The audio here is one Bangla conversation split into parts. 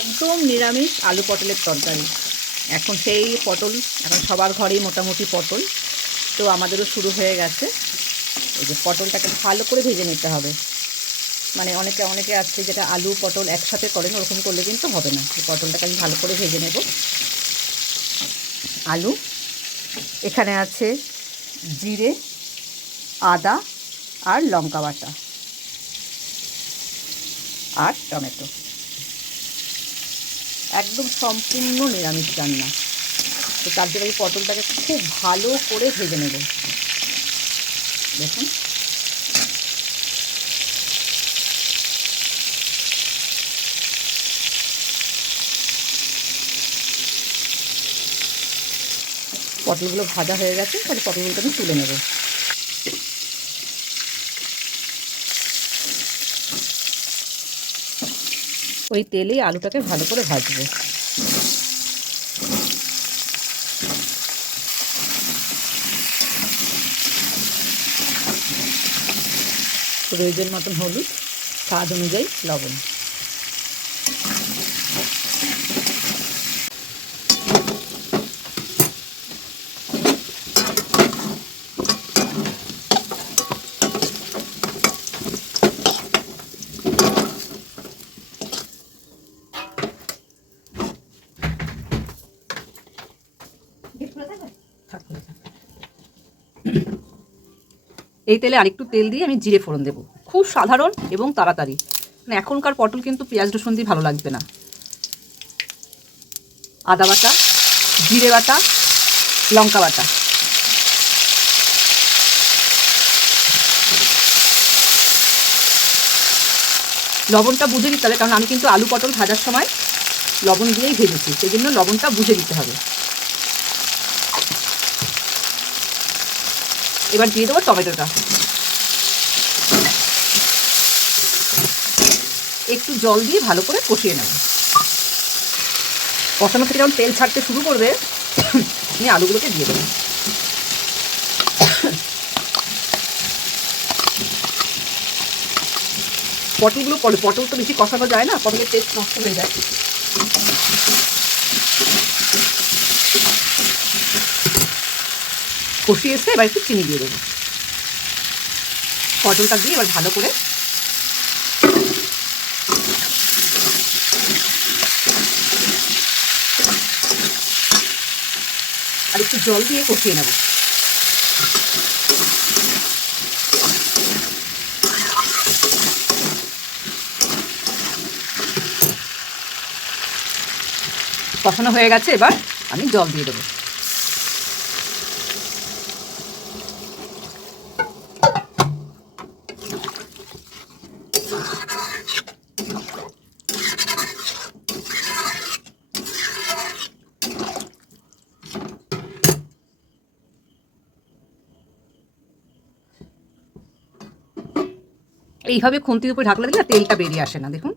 একদম নিরামিষ আলু পটলের তরকারি। এখন সেই পটল, এখন সবার ঘরেই মোটামুটি পটল, তো আমাদেরও শুরু হয়ে গেছে। এই যে পটলটাকে ভালো করে ভেজে নিতে হবে। মানে অনেকে আছে যেটা আলু পটল একসাথে করেন, ওরকম করলে কিন্তু হবে না। পটলটাকে আমি ভালো করে ভেজে নেব। আলু, এখানে আছে জিরে, আদা আর লঙ্কা বাটা আর টমেটো। একদম সম্পূর্ণ নিরামিষ রান্না। তো তার জন্য এই পটলটাকে খুব ভালো করে ভেজে নেব। দেখুন, পটলগুলো ভাজা হয়ে গেছে, তাহলে পটলগুলোকে আমি তুলে নেব। ওই তেলেই আলুটাকে ভালো করে ভাজবো। প্রয়োজন মতন হলুদ, স্বাদ অনুযায়ী লবণ। এই তেলে আরেকটু তেল দিয়ে আমি জিরে ফোড়ন দেবো। খুব সাধারণ এবং তাড়াতাড়ি। মানে এখনকার পটল কিন্তু পেঁয়াজ রসুন দিয়ে ভালো লাগবে না। আদা বাটা, জিরে বাটা, লঙ্কা বাটা। লবণটা বুঝে দিতে হবে, কারণ আমি কিন্তু আলু পটল ভাজার সময় লবণ দিয়েই ভেজেছি, সেই জন্য লবণটা বুঝে দিতে হবে। এবার দিয়ে দেবো টমেটোটা। একটু জল দিয়ে ভালো করে কষিয়ে নেব। কষানো থেকে যখন তেল ছাড়তে শুরু করবে, আমি আলুগুলোকে দিয়ে দেবো। পটলগুলো পটল তো বেশি কষানো যায় না, পটলের টেস্ট নষ্ট হয়ে যায়। কষিয়ে এসে এবার একটু চিনি দিয়ে দেবো। পটলটা দিয়ে এবার ভালো করে আর একটু জল দিয়ে কষিয়ে নেব। কষানো হয়ে গেছে, এবার আমি জল দিয়ে দেবো। এইভাবে খুন্তির উপরে ঢাকলে দিলে তেলটা বেরিয়ে আসে না। দেখুন,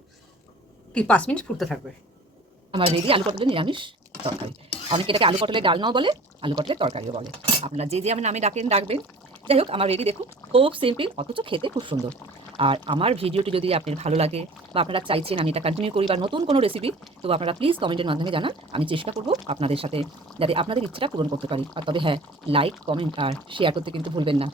5 মিনিট ফুটতে থাকবে। আমার রেডি আলু পটলের নিরামিষ তরকারি। অনেকে এটাকে আলু পটলের ডালনাও বলে, আলু পটলের তরকারিও বলে। আপনারা যে আমার নামে ডাকবেন। যাই হোক, আমার রেডি দেখুন, খুব সিম্পল, অথচ খেতে খুব সুন্দর। আর আমার ভিডিওটি যদি আপনার ভালো লাগে বা আপনারা চাইছেন আমি এটা কন্টিনিউ করি বা নতুন কোনো রেসিপি, তো আপনারা প্লিজ কমেন্টের মাধ্যমে জানান। আমি চেষ্টা করব আপনাদের সাথে যাতে আপনাদের ইচ্ছাটা পূরণ করতে পারি। আর তবে হ্যাঁ, লাইক, কমেন্ট আর শেয়ার করতে কিন্তু ভুলবেন না।